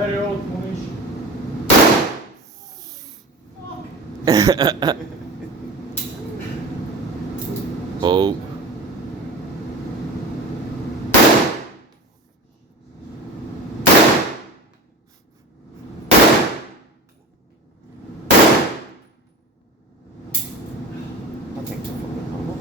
Very old Polish. Oh. I think it's a fucking humble.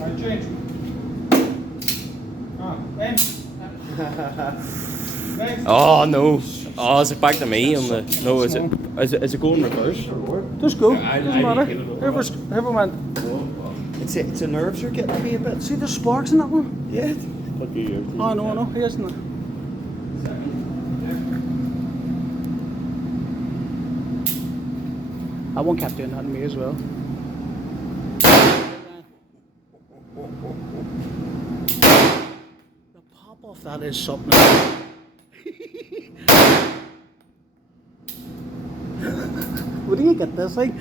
I change. And. Next. Oh no. Oh, is it back to me on the? No, is it going reverse? Just go. I- Doesn't I matter. need to get it Whoever went. It's a nerves are getting to me a bit. See, there's sparks in that one. Yeah. Oh no, he isn't. That one kept doing that to me as well. The pop off that is something. Where do you get this thing?